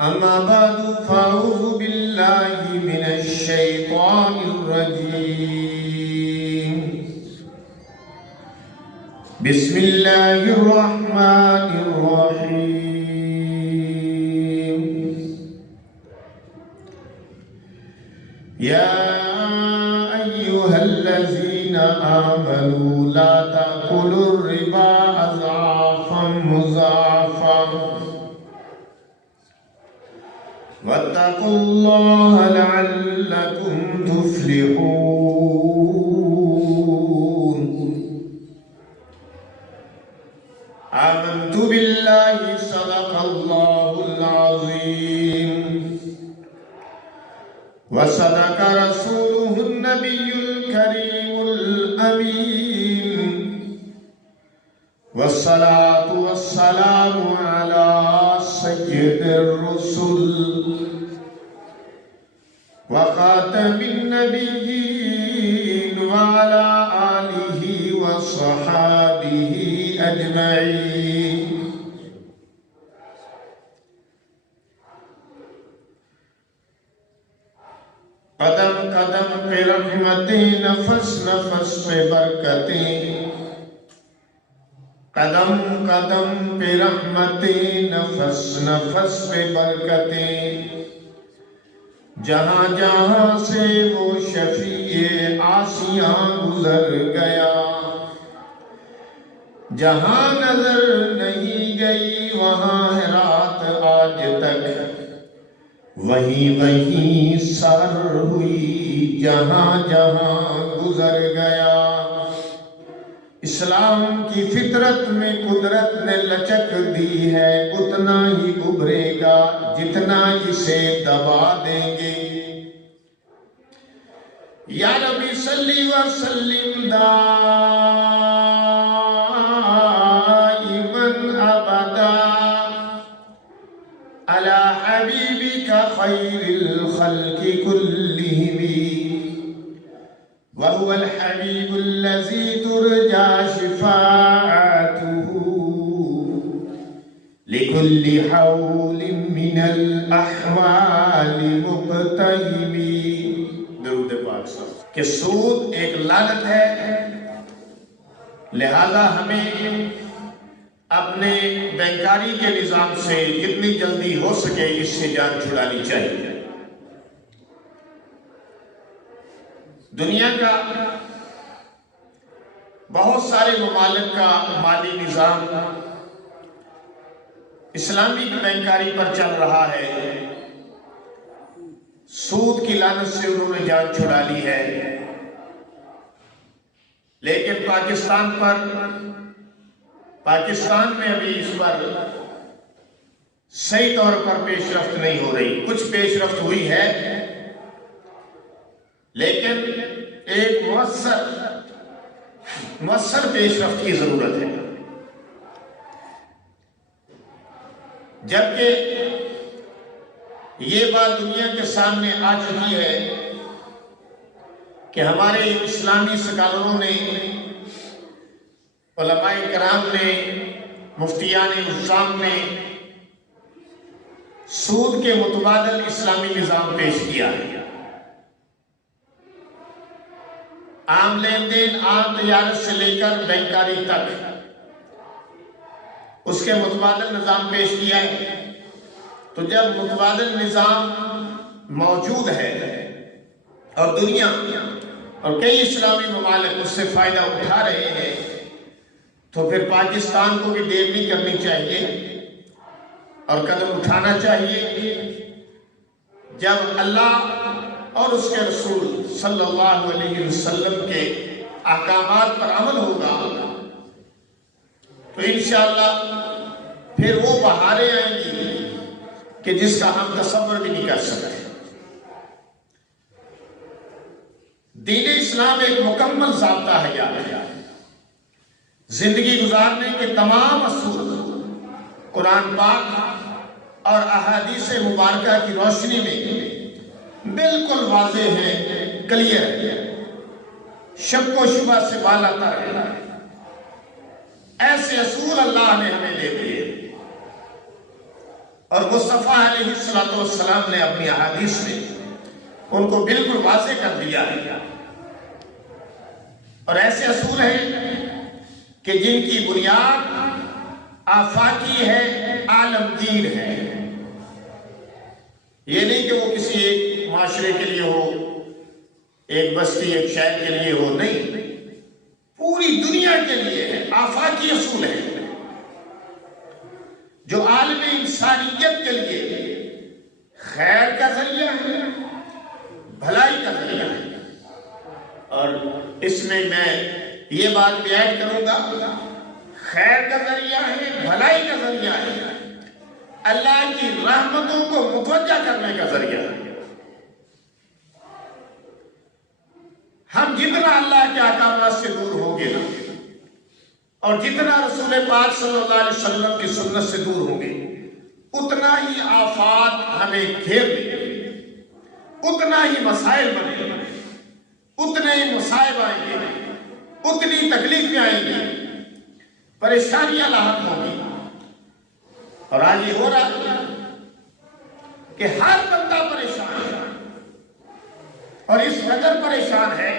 أما بعد فأعوذ بالله من الشيطان الرجيم. بسم الله الرحمن الرحيم. يا أيها الذين آمنوا لا تأكلوا الربا أضعافا مضاعفا واتقوا الله لعلكم تفلحون. آمنت بالله صدق الله العظيم وصدق رسوله النبي الكريم الأمين والصلاة والسلام على سيد الرسل وخاتم النبيين وعلى آله وصحابه أجمعين. قدم قدم پہ رحمتیں، نفس نفس پہ برکتیں. قدم قدم پہ رحمتیں، نفس نفس پہ برکتیں. جہاں جہاں سے وہ شفیع آسیاں گزر گیا، جہاں نظر نہیں گئی وہاں ہے رات آج تک. وہیں وہیں سر ہوئی جہاں جہاں گزر گیا. اسلام کی فطرت میں قدرت نے لچک دی ہے، اتنا ہی ابھرے گا جتنا اسے دبا دیں گے. یا نبی صلی وسلم دائما ابدا علی حبیبک خیر الخلق کلہم وهو الحبيب الذي ترجى شفاعته لكل حول من الأحوال مقتحم. درود پاک صاحب کہ سود ایک لعنت ہے، لہذا ہمیں اپنے بینکاری کے نظام سے جتنی جلدی ہو سکے اس سے جان چھڑانی چاہیے. دنیا کا بہت سارے ممالک کا مالی نظام اسلامی بینکاری پر چل رہا ہے. سود کی لعنت سے انہوں نے جان چھڑا لی ہے، لیکن پاکستان میں ابھی اس پر صحیح طور پر پیش رفت نہیں ہو رہی. کچھ پیش رفت ہوئی ہے لیکن ایک مؤثر پیش رفت کی ضرورت ہے. جبکہ یہ بات دنیا کے سامنے آ چکی ہے کہ ہمارے اسلامی سکالروں نے، علماء کرام نے، مفتیان عظام نے سود کے متبادل اسلامی نظام پیش کیا ہے. عام لین دین، عام تجارت سے لے کر بینکاری تک اس کے متبادل نظام پیش کیا ہے. تو جب متبادل نظام موجود ہے اور دنیا اور کئی اسلامی ممالک اس سے فائدہ اٹھا رہے ہیں، تو پھر پاکستان کو بھی دیر نہیں کرنی چاہیے اور قدم اٹھانا چاہیے. جب اللہ اور اس کے رسول صلی اللہ علیہ وسلم کے احکامات پر عمل ہوگا تو انشاءاللہ پھر وہ بہاریں آئیں گی کہ جس کا ہم تصور بھی نہیں کر سکتے. دین اسلام ایک مکمل ضابطہ ہے یاد ہے. زندگی گزارنے کے تمام اصول قرآن پاک اور احادیث مبارکہ کی روشنی میں بالکل واضح ہے، کلیئر ہے، شک و شبہ سے بالا تر ہے. ایسے اصول اللہ نے ہمیں دے دیے اور مصطفیٰ علیہ السلام نے اپنی احادیث میں ان کو بالکل واضح کر دیا ہے. اور ایسے اصول ہیں کہ جن کی بنیاد آفاقی ہے، عالمگیر ہے. یہ نہیں کہ وہ کسی ایک معاشرے کے لیے ہو، ایک بستی ایک شہر کے لیے ہو، نہیں، پوری دنیا کے لیے ہے. آفاقی اصول ہے جو عالم انسانیت کے لیے خیر کا ذریعہ ہے، بھلائی کا ذریعہ ہے. اور اس میں یہ بات بھی ایڈ کروں گا، خیر کا ذریعہ ہے، بھلائی کا ذریعہ ہے، اللہ کی رحمتوں کو متوجہ کرنے کا ذریعہ ہے. ہم جتنا اللہ کے احکامات سے دور ہوں گے اور جتنا رسول پاک صلی اللہ علیہ وسلم کی سنت سے دور ہوں گے، اتنا ہی آفات ہمیں گھیر لیں گے، اتنا ہی مسائل بنے گے، اتنے ہی مصائب آئیں گے، اتنی تکلیفیں آئیں گی، پریشانیاں لاحق ہوں گی. اور آج یہ ہو رہا ہے کہ ہر بندہ پریشان ہے، اور اس قدر پریشان ہے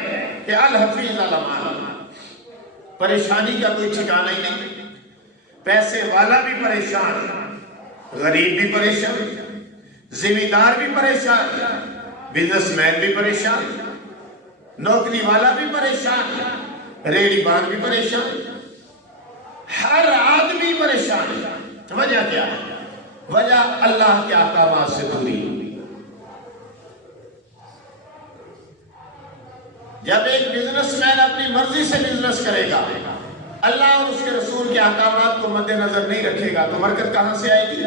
کہ الحفیظ الامان، پریشانی کا کوئی ٹھکانہ ہی نہیں. پیسے والا بھی پریشان، غریب بھی پریشان، ذمہ دار بھی پریشان، بزنس مین بھی پریشان، نوکری والا بھی پریشان، ریڑی بان بھی پریشان، ہر آدمی پریشان ہے. وجہ کیا ہے؟ وجہ اللہ کے احکامات سے دوری. جب ایک بزنس مین اپنی مرضی سے بزنس کرے گا، اللہ اور اس کے رسول کے احکامات کو مد نظر نہیں رکھے گا، تو برکت کہاں سے آئے گی؟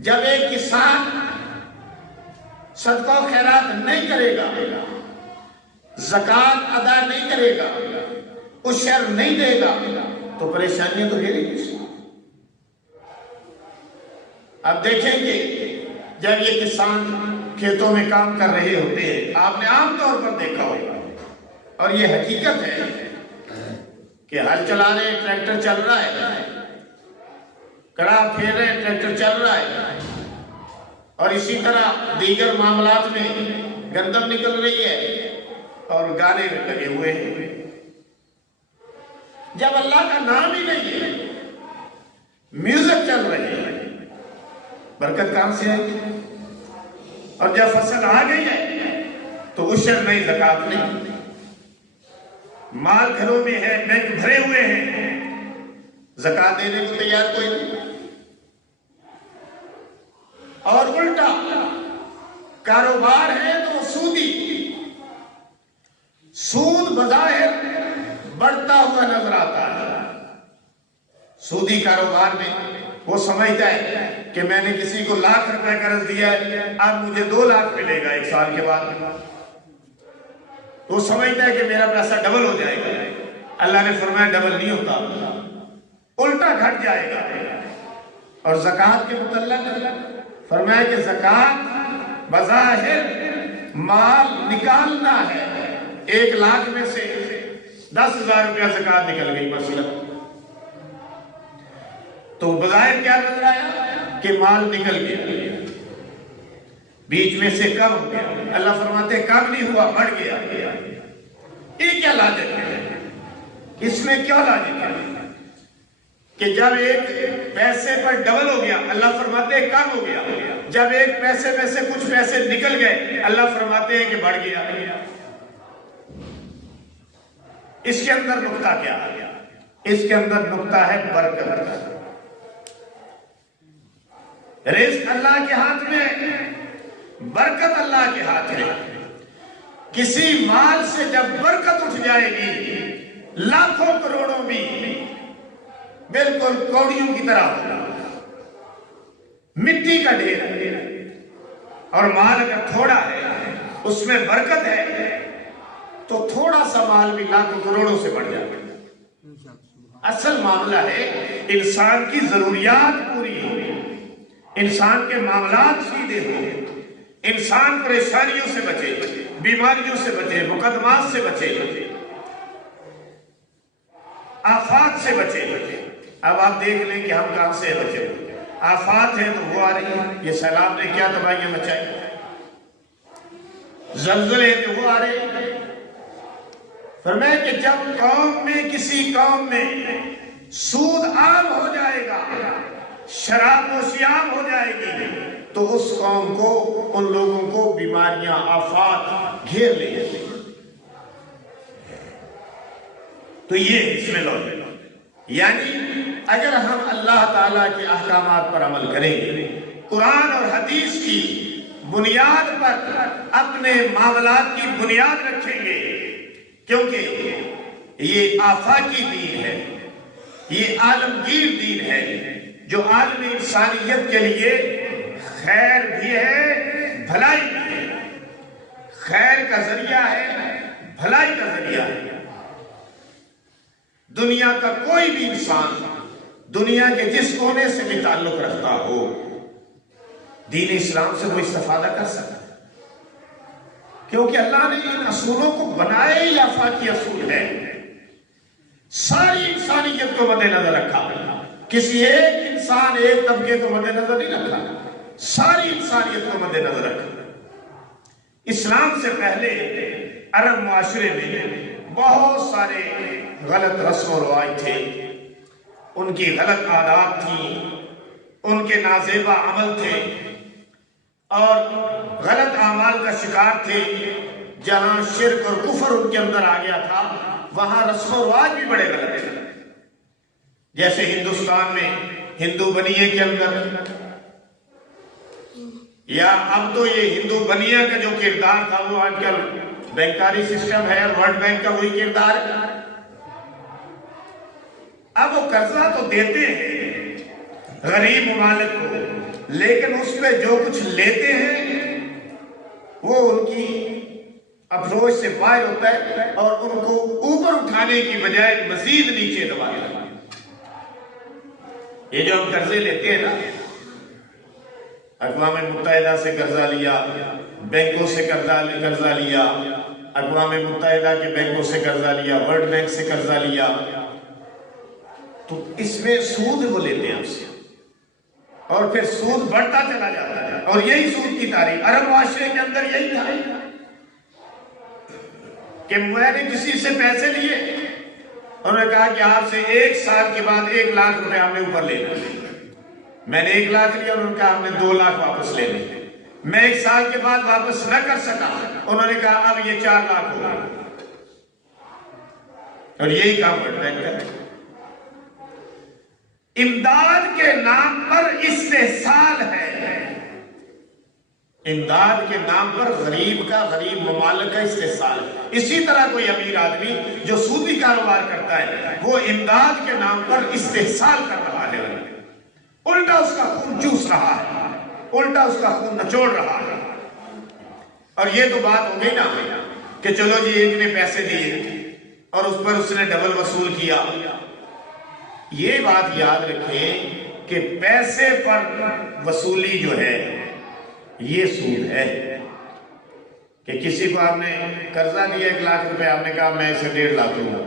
جب ایک کسان صدقہ و خیرات نہیں کرے گا، زکوٰۃ ادا نہیں کرے گا، عشر نہیں دے گا، تو پریشانیاں تو گھیریں گی. اب دیکھیں کہ جب یہ کسان کھیتوں میں کام کر رہے ہوتے ہیں، آپ نے عام طور پر دیکھا ہوگا، اور یہ حقیقت ہے کہ ہل چلا رہے ہیں، ٹریکٹر چل رہا ہے، کڑا پھیر رہے ہیں، ٹریکٹر چل رہا ہے، اور اسی طرح دیگر معاملات میں گندم نکل رہی ہے اور گانے میں لگے ہوئے ہیں. جب اللہ کا نام ہی نہیں ہے، میوزک چل رہے ہیں، برکت کہاں سے آئے گی؟ اور جب فصل آ گئی ہے تو عشر نہیں، زکوٰۃ نہیں، مال گھروں میں ہے، بینک بھرے ہوئے ہیں، زکوٰۃ دینے کو تیار کوئی نہیں. اور الٹا کاروبار ہے تو سودی، سود بظاہر بڑھتا ہوا نظر آتا ہے. سودی کاروبار میں وہ سمجھتا ہے کہ میں نے کسی کو 1,00,000 روپے قرض دیا ہے، اب مجھے 2,00,000 ملے گا 1 سال کے بعد. وہ سمجھتا ہے کہ میرا پیسہ ڈبل ہو جائے گا. اللہ نے فرمایا ڈبل نہیں ہوتا، الٹا گھٹ جائے گا. اور زکوٰۃ کے متعلق فرمایا کہ زکوٰۃ بظاہر مال نکالنا ہے، 1,00,000 میں سے 10,000 روپیہ زکوٰۃ نکل گئی مثلا، تو بظاہر کیا نظر آیا کہ مال نکل گیا، بیچ میں سے کم ہو گیا. اللہ فرماتے ہیں کم نہیں ہوا، بڑھ گیا. یہ کیا لاجک ہے؟ اس میں کیا لاجک ہے کہ جب ایک پیسے پر ڈبل ہو گیا، اللہ فرماتے ہیں کم ہو گیا. جب ایک پیسے میں سے کچھ پیسے نکل گئے، اللہ فرماتے ہیں کہ بڑھ گیا. اس کے اندر نقطہ کیا ہے؟ اس کے اندر نقطہ ہے برکت. رزق اللہ کے ہاتھ میں، برکت اللہ کے ہاتھ میں. کسی مال سے جب برکت اٹھ جائے گی، لاکھوں کروڑوں بھی بالکل کوڑیوں کی طرح ہوگا، مٹی کا ڈھیر. اور مال اگر تھوڑا ہے، اس میں برکت ہے، تو تھوڑا سا مال بھی لاکھوں کروڑوں سے بڑھ جائے گا. اصل معاملہ ہے انسان کی ضروریات پوری ہو، انسان کے معاملات سیدھے ہوں، انسان پریشانیوں سے بچے، بیماریوں سے بچے، مقدمات سے بچے، آفات سے بچے. اب آپ دیکھ لیں کہ ہم کہاں سے بچے. آفات ہیں تو وہ آ رہی ہیں. یہ سیلاب نے کیا تباہیاں مچائی، زلزلے ہیں تو وہ آ رہے ہیں. فرمایا کہ جب قوم میں کسی قوم میں سود عام ہو جائے گا، شراب نوشی عام ہو جائے گی، تو اس قوم کو، ان لوگوں کو بیماریاں، آفات گھیر لیں گے. تو یہ اس میں لوگ، یعنی اگر ہم اللہ تعالیٰ کے احکامات پر عمل کریں گے، قرآن اور حدیث کی بنیاد پر اپنے معاملات کی بنیاد رکھیں گے، کیونکہ یہ آفاقی دین ہے، یہ عالمگیر دین ہے جو عالمی انسانیت کے لیے خیر بھی ہے، بھلائی بھی ہے. خیر کا ذریعہ ہے، بھلائی کا ذریعہ ہے. دنیا کا کوئی بھی انسان دنیا کے جس کونے سے بھی تعلق رکھتا ہو، دین اسلام سے وہ استفادہ کر سکتا ہے، کیونکہ اللہ نے ان اصولوں کو بنائے ہی آفاقی اصول ہے. ساری انسانیت کو مد نظر رکھا، کسی ایک انسان، ایک طبقے کو مد نظر نہیں رکھا، ساری انسانیت کو مد نظر رکھا. اسلام سے پہلے عرب معاشرے میں بہت سارے غلط رسم و رواج تھے، ان کی غلط عادات تھیں، ان کے نازیبا عمل تھے اور غلط اعمال کا شکار تھے. جہاں شرک اور کفر ان کے اندر آ گیا تھا، وہاں رسم و رواج بھی بڑے غلط تھے. جیسے ہندوستان میں ہندو بنیے کے اندر، یا اب تو یہ ہندو بنیے کا جو کردار تھا وہ آج کل بینکاری سسٹم ہے اور ورلڈ بینک کا وہی کردار ہے. اب وہ قرضہ تو دیتے ہیں غریب ممالک کو، لیکن اس پہ جو کچھ لیتے ہیں وہ ان کی اپروچ سے باہر ہوتا ہے اور ان کو اوپر اٹھانے کی بجائے مزید نیچے دبا دیتا ہے. یہ جو ہم قرضے لیتے ہیں نا، اقوام متحدہ سے قرضہ لیا، بینکوں سے قرضہ لیا، اقوام متحدہ کے بینکوں سے قرضہ لیا، ورلڈ بینک سے قرضہ لیا، تو اس میں سود وہ لیتے ہیں آپ سے اور پھر سود بڑھتا چلا جاتا ہے. اور یہی سود کی تاریخ عرب معاشرے کے اندر یہی تھا کہ میں نے کسی سے پیسے لیے، انہوں نے کہا کہ آپ سے 1 سال کے بعد 1 لاکھ روپے ہم نے اوپر لینا. میں نے 1 لاکھ لیا، انہوں نے کہا ہم نے 2 لاکھ واپس لے لیں. میں 1 سال کے بعد واپس نہ کر سکا، انہوں نے کہا اب یہ 4 لاکھ ہوگا. اور یہی کام ورلڈ بینک کرتا ہے. امداد کے نام پر استحصال ہے، امداد کے نام پر غریب ممالک کا استحصال ہے. اسی طرح کوئی امیر آدمی جو سودی کاروبار کرتا ہے، وہ امداد کے نام پر استحصال کر رہا ہے، الٹا اس کا خون چوس رہا ہے، الٹا اس کا خون نچوڑ رہا ہے. اور یہ تو بات ہو گئی نا کہ چلو جی ایک نے پیسے دیے اور اس پر اس نے ڈبل وصول کیا. یہ بات یاد رکھیں کہ پیسے پر وصولی جو ہے یہ سود ہے. کہ کسی کو آپ نے قرضہ دیا 1 لاکھ روپے، آپ نے کہا میں اسے 1.5 لاکھ دوں گا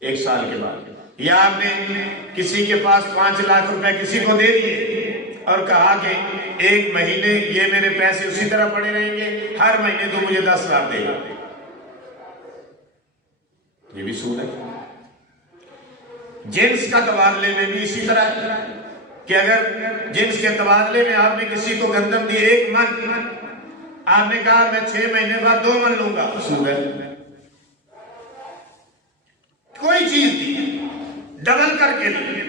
1 سال کے بعد، یا آپ نے کسی کے پاس 5 لاکھ روپے کسی کو دے دیے اور کہا کہ 1 مہینے یہ میرے پیسے اسی طرح پڑے رہیں گے، ہر مہینے تو مجھے 10 لاکھ دے گا. یہ بھی سود ہے. جنس کا تبادلے میں بھی اسی طرح ہے کہ اگر جنس کے تبادلے میں آپ نے کسی کو گندم دی 1 من، آپ نے کہا میں 6 مہینے بعد 2 من لوں گا، سود ہے. کوئی چیز دی ڈبل کر کے لی.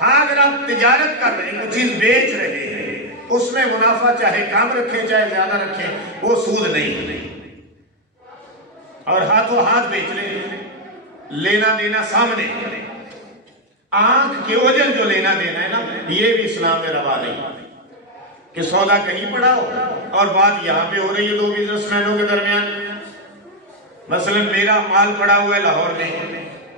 ہاں اگر آپ تجارت کر رہے ہیں، کوئی چیز بیچ رہے ہیں، اس میں منافع چاہے کم رکھیں چاہے زیادہ رکھیں، وہ سود نہیں. اور ہاتھوں ہاتھ بیچ رہے ہیں، لینا دینا سامنے، آنکھ کے اوجل جو لینا دینا ہے نا، یہ بھی اسلام میں روا نہیں کہ سودا کہیں پڑا ہو اور بات یہاں پہ ہو رہی ہے 2 بزنس مینوں کے درمیان. مثلا میرا مال پڑا ہوا ہے لاہور میں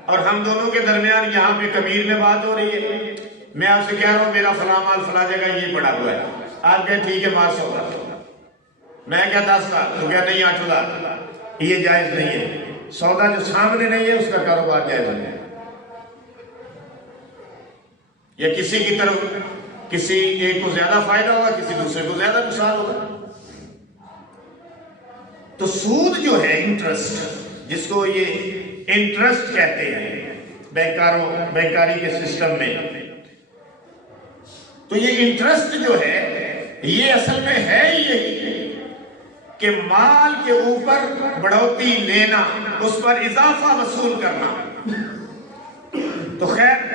اور ہم دونوں کے درمیان یہاں پہ کبیر میں بات ہو رہی ہے. میں آپ سے کہہ رہا ہوں میرا فلاں مال فلاں جگہ یہ پڑا ہوا ہے، آپ کہتے ٹھیک ہے مال 100 لاکھ، میں کہا 10 لاکھ، تو کہا نہیں 8 لاکھ. یہ جائز نہیں ہے. سودا جو سامنے نہیں ہے اس کا کاروبار جائز نہیں ہے. یا کسی کی طرف کسی ایک کو زیادہ فائدہ ہوگا، کسی دوسرے کو زیادہ نقصان ہوگا. تو سود جو ہے انٹرسٹ، جس کو یہ انٹرسٹ کہتے ہیں بینکاری کے سسٹم میں، تو یہ انٹرسٹ جو ہے یہ اصل میں ہے یہی کہ مال کے اوپر بڑھوتی لینا، اس پر اضافہ وصول کرنا. تو خیر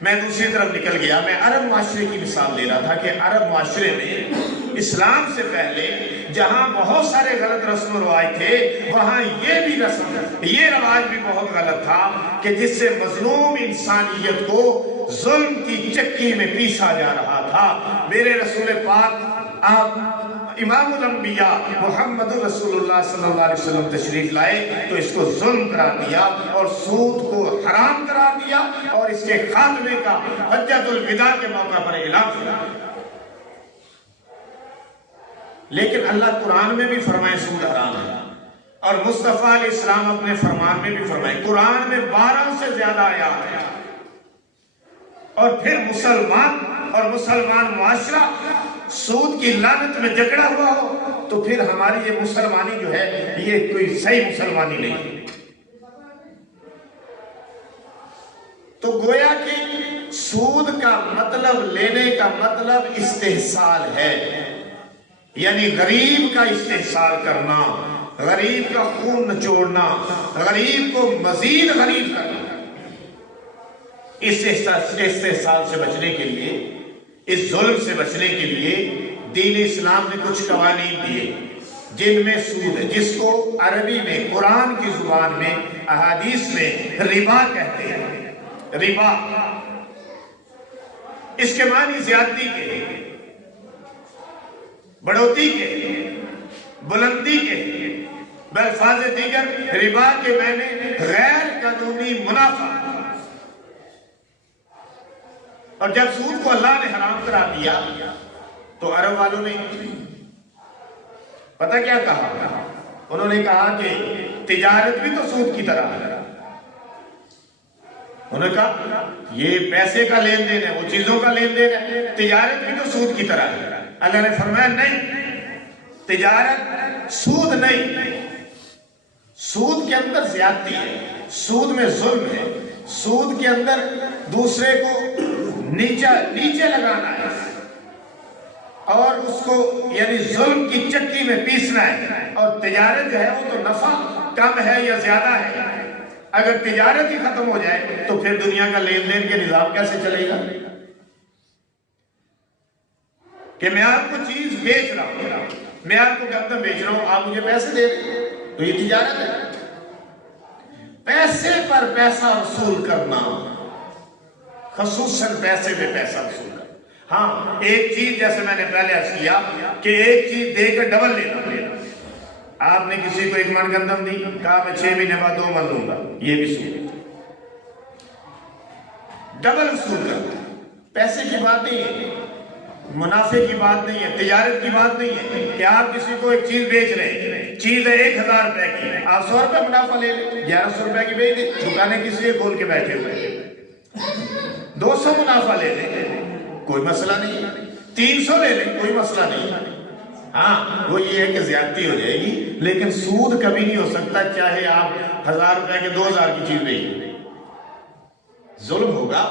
میں دوسری طرف نکل گیا. میں عرب معاشرے کی مثال دے رہا تھا کہ عرب معاشرے میں اسلام سے پہلے جہاں بہت سارے غلط رسم و رواج تھے، وہاں یہ رواج بھی بہت غلط تھا کہ جس سے مظلوم انسانیت کو ظلم کی چکی میں پیسا جا رہا تھا. میرے رسول پاک آپ امام الانبیاء محمد رسول اللہ صلی اللہ علیہ وسلم تشریف لائے تو اس کو ظلم قرار دیا اور سود کو حرام قرار دیا اور اس کے خاتمے کا حجۃ الوداع کے موقع پر اعلان کیا. لیکن اللہ قرآن میں بھی فرمائے سود حرام ہے، اور مصطفیٰ علیہ السلام اپنے فرمان میں بھی فرمائے. قرآن میں 12 سے زیادہ آیات ہیں. اور پھر مسلمان معاشرہ سود کی لعنت میں جکڑا ہوا ہو تو پھر ہماری یہ مسلمانی جو ہے یہ کوئی صحیح مسلمانی نہیں. تو گویا کہ سود کا مطلب، لینے کا مطلب استحصال ہے، یعنی غریب کا استحصال کرنا، غریب کا خون نچوڑنا، غریب کو مزید غریب کرنا. اس استحصال سے بچنے کے لیے، اس ظلم سے بچنے کے لیے دین اسلام نے کچھ قوانین دیے جن میں سود ہے، جس کو عربی میں، قرآن کی زبان میں، احادیث میں ربا کہتے ہیں. ربا اس کے معنی زیادتی کے، بڑھوتی کے، بلندی کے، بلفاظ دیگر ربا کے معنی غیر قانونی منافع. اور جب سود کو اللہ نے حرام قرار دیا تو عرب والوں نے پتہ کیا کہا؟ انہوں نے کہا کہ تجارت بھی تو سود کی طرح ہے. انہوں نے کہا یہ پیسے کا لین دین ہے، وہ چیزوں کا لین دین ہے، تجارت بھی تو سود کی طرح ہے. اللہ نے فرمایا نہیں، تجارت سود نہیں. سود کے اندر زیادتی ہے، سود میں ظلم ہے، سود کے اندر دوسرے کو نیچے لگانا ہے اور اس کو یعنی ظلم کی چکی میں پیسنا ہے. اور تجارت جو ہے وہ تو نفع کم ہے یا زیادہ ہے. اگر تجارت ہی ختم ہو جائے تو پھر دنیا کا لین دین کے نظام کیسے چلے گا؟ کہ میں آپ کو چیز بیچ رہا ہوں، میں آپ کو گندم بیچ رہا ہوں، آپ مجھے پیسے دے رہے ہیں، تو یہ تجارت ہے. پیسے پر پیسہ وصول کرنا، خصوصاً پیسے پہ پیسہ وصول کرنا. ہاں ایک چیز جیسے میں نے پہلے عرض کیا کہ ایک چیز دے کر ڈبل لینا. آپ نے کسی کو 1 من گندم دی، کہا میں 6 مہینے بعد 2 من لوں گا، یہ بھی سود. ڈبل وصول کرنا. پیسے کی بات نہیں ہے، منافع کی بات نہیں ہے، تجارت کی بات نہیں ہے کہ آپ کسی کو ایک چیز بیچ رہے ہیں، چیز ہے 1000 روپے کی، آپ 100 روپے منافع لے لیں، 1100 روپے کی بیچ دیں. دکانیں کس لیے کھول کے بیٹھے ہوئے؟ 200 منافع لے لیں، کوئی مسئلہ نہیں. 300 لے لیں، کوئی مسئلہ نہیں. ہاں وہ یہ ہے کہ زیادتی ہو جائے گی، لیکن سود کبھی نہیں ہو سکتا چاہے آپ 1000 روپے کے 2000 کی چیز بیچ دیں. ظلم ہوگا،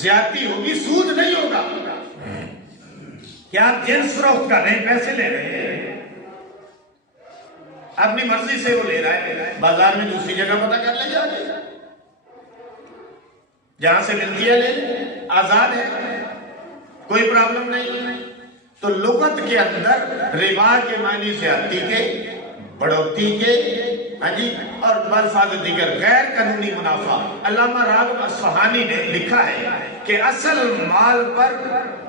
زیادتی ہوگی، سود نہیں ہوگا. کیا آپ جنس فروخت کر رہے ہیں، پیسے لے رہے ہیں، اپنی مرضی سے وہ لے رہا ہے، بازار میں دوسری جگہ پتہ کر لے جا کے، جہاں سے ملتی ہے لے لیں، آزاد ہے، کوئی پرابلم نہیں. تو لغت کے اندر ربا کے معنی زیادتی کے، بڑھوتی کے، اور بالفاظ دیگر غیر قانونی منافع. علامہ راغب اصفہانی نے لکھا ہے کہ اصل مال پر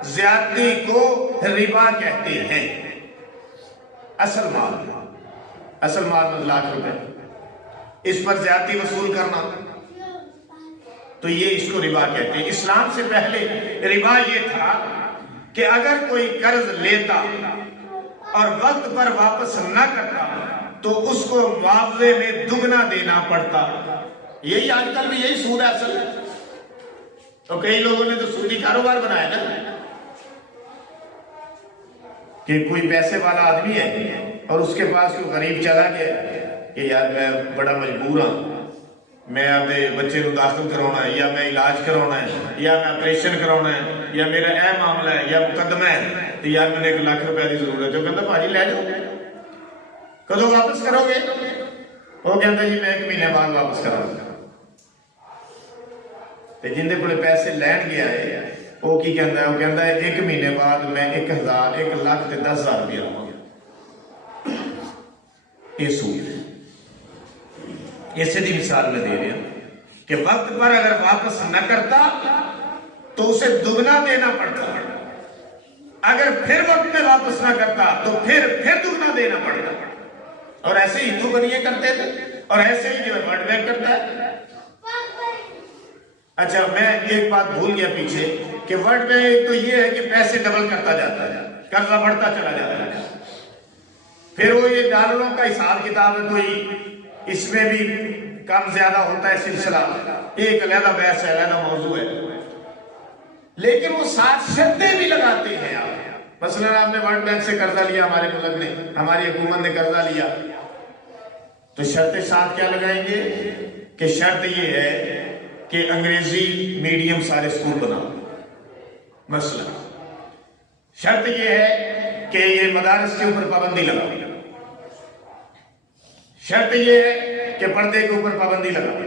زیادتی کو ربا کہتے ہیں. اصل مال لاکھ روپے، اس پر زیادتی وصول کرنا، تو یہ اس کو ربا کہتے ہیں. اسلام سے پہلے ربا یہ تھا کہ اگر کوئی قرض لیتا اور وقت پر واپس نہ کرتا تو اس کو معاوضے میں دگنا دینا پڑتا. یہی آج کل بھی یہی سود ہے اصل. تو کئی لوگوں نے تو سودی کاروبار بنایا نا کہ کوئی پیسے والا آدمی ہے اور اس کے پاس کوئی غریب چلا گیا کہ یار میں بڑا مجبور ہوں، میں اپنے بچے کو داخل کرانا ہے، یا میں علاج کرانا ہے، یا میں آپریشن کرانا ہے، یا میرا اہم معاملہ ہے یا مقدمہ ہے، تو یار میں نے 1 لاکھ روپے کی ضرورت ہے۔ وہ کہتا بھاجی لے جاؤ، کدو واپس کرو گے؟ وہ کہتا جی میں 1 مہینے بعد واپس کراؤں گا۔ جن دے کولے پیسے لین گیا ہے وہ کی کہندا ہے؟ وہ کہندا ہے 1 مہینے بعد میں 1,000 1 لاکھ تے 10,000 روپیہ لوں گا۔ یہ سود ہے۔ اسے دی مثال میں دے رہا کہ وقت پر اگر واپس نہ کرتا تو اسے دگنا دینا پڑتا، اگر پھر وقت میں واپس نہ کرتا تو پھر دگنا دینا پڑتا۔ اور ایسے ہی ہندو بنیے کرتے تھے، اور ایسے ہی جو ہے ورلڈ بینک کرتا ہے۔ اچھا میں ایک بات بھول گیا پیچھے کہ ورلڈ بینک تو یہ ہے کہ پیسے ڈبل کرتا جاتا ہے، قرضہ بڑھتا چلا جاتا ہے، پھر وہ یہ ڈالروں کا حساب کتاب ہے، کوئی اس میں بھی کم زیادہ ہوتا ہے سلسلہ، ایک علیحدہ بحث ہے، علیحدہ موضوع ہے، لیکن وہ 7 شرطیں بھی لگاتے ہیں۔ آپ مثلا آپ نے ورلڈ بینک سے قرضہ لیا، ہمارے ملک نے، ہماری حکومت نے قرضہ لیا، تو شرط 7 کیا لگائیں گے کہ شرط یہ ہے کہ انگریزی میڈیم سارے اسکول بناؤ، مثلا شرط یہ ہے کہ یہ مدارس کے اوپر پابندی لگاؤ، شرط یہ ہے کہ پردے کے اوپر پابندی لگاؤ،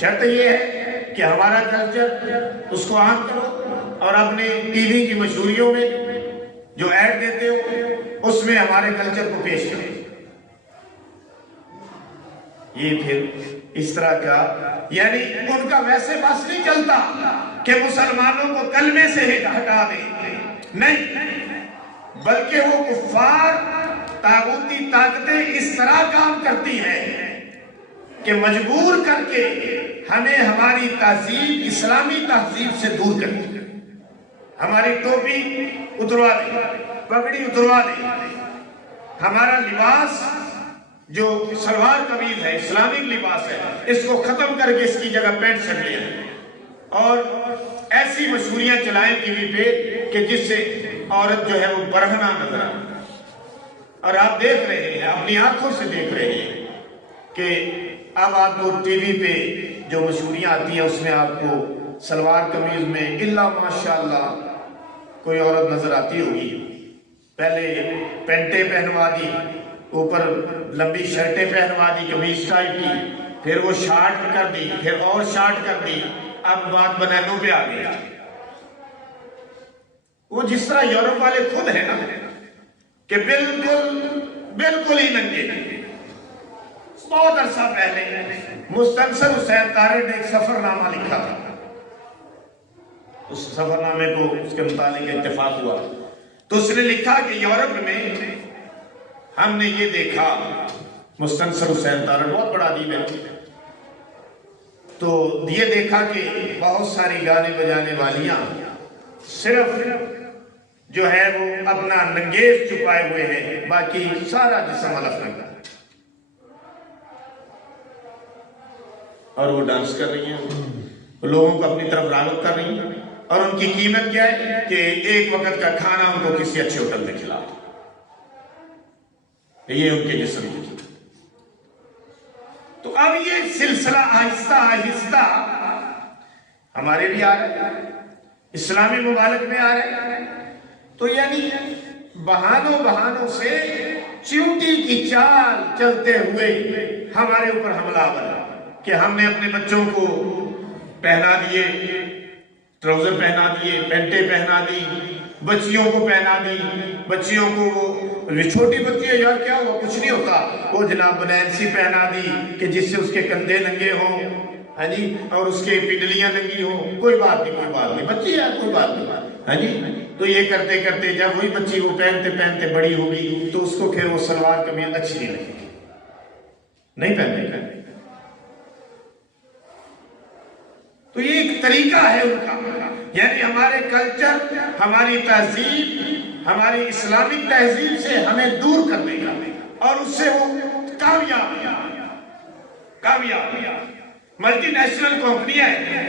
شرط یہ ہے کہ ہمارا کلچر اس کو عام کرو، اور اپنے ٹی وی کی مشہوریوں میں جو ایڈ دیتے ہو اس میں ہمارے کلچر کو پیش کرو۔ یہ پھر اس طرح کا، یعنی ان کا ویسے بس نہیں چلتا کہ مسلمانوں کو کلمے سے ہی ہٹا دیں، نہیں، بلکہ وہ کفار طاغوتی طاقتیں اس طرح کام کرتی ہیں کہ مجبور کر کے ہمیں ہماری تہذیب، اسلامی تہذیب سے دور کر دیں، ہماری ٹوپی اتروا دیں، پگڑی اتروا دیں، ہمارا لباس جو سلوار قمیض ہے، اسلامک لباس ہے، اس کو ختم کر کے اس کی جگہ پینٹ شرٹ لے آئیں، اور ایسی مشہوریاں چلائیں ٹی وی پہ کہ جس سے عورت جو ہے وہ برہنہ نظر آئے۔ اور آپ دیکھ رہے ہیں، اپنی آنکھوں سے دیکھ رہے ہیں کہ اب آپ کو ٹی وی پہ جو مشہوریاں آتی ہیں اس میں آپ کو سلوار قمیض میں الا ماشاءاللہ کوئی عورت نظر آتی ہوگی، پہلے پینٹیں پہنوا دی، اوپر لمبی شرٹیں پہنوا دی قمیض ٹائپ کی، پھر وہ شارٹ کر دی، پھر اور شارٹ کر دی، اب بات بنانوں پہ آ گئی۔ وہ جس طرح یورپ والے خود ہیں نا کہ بالکل ہی ننگے۔ بہت عرصہ پہلے مستنصر حسین طارق نے ایک سفر نامہ لکھا تھا، اس سفر نامے کو اس کے متعلق اتفاق ہوا، تو اس نے لکھا کہ یورپ میں ہم نے یہ دیکھا، مستنصر حسین طارق بہت بڑا ادیب ہے، تو یہ دیکھا کہ بہت ساری گانے بجانے والیاں صرف جو ہے وہ اپنا ننگیز چھپائے ہوئے ہیں، باقی سارا جسم علف ننگا، اور وہ ڈانس کر رہی ہیں، لوگوں کو اپنی طرف راغب کر رہی ہیں، اور ان کی قیمت کیا ہے کہ ایک وقت کا کھانا ان کو کسی اچھے ہوٹل میں کھلا دو، یہ ان کے جسم کی۔ تو اب یہ سلسلہ آہستہ آہستہ ہمارے بھی آ رہے ہیں، اسلامی ممالک میں آ رہے ہیں، تو یعنی بہانوں سے چیونٹی کی چال چلتے ہوئے ہمارے اوپر حملہ بنا کہ ہم نے اپنے بچوں کو پہنا دیے، ٹراؤزر پہنا دیے، پینٹیں پہنا دی، بچیوں کو پہنا دی، بچیوں کو وہ چھوٹی بچی ہے یار کیا ہوا، کچھ نہیں ہوتا، وہ جناب بنینسی پہنا دی کہ جس سے اس کے کندھے ننگے ہوں، ہاں جی، اور اس کے پنڈلیاں ننگی ہوں، کوئی بات نہیں، بچی ہے کوئی بات نہیں، ہاں جی۔ تو یہ کرتے کرتے جب وہی بچی وہ پہنتے پہنتے بڑی ہوگی تو اس کو پھر وہ سلوار قمیض اچھی نہیں لگے گی، نہیں پہنتے۔ تو یہ ایک طریقہ ہے ان کا، یعنی ہمارے کلچر، ہماری تہذیب، ہماری اسلامک تہذیب سے ہمیں دور کرنے کا، اور اس سے وہ کامیاب ملٹی نیشنل کمپنیاں ہیں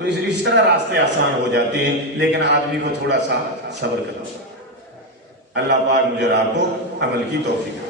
تو اس طرح راستے آسان ہو جاتے ہیں، لیکن آدمی کو تھوڑا سا صبر کرنا۔ اللہ پاک مجھے اور آپ کو عمل کی توفیق دے۔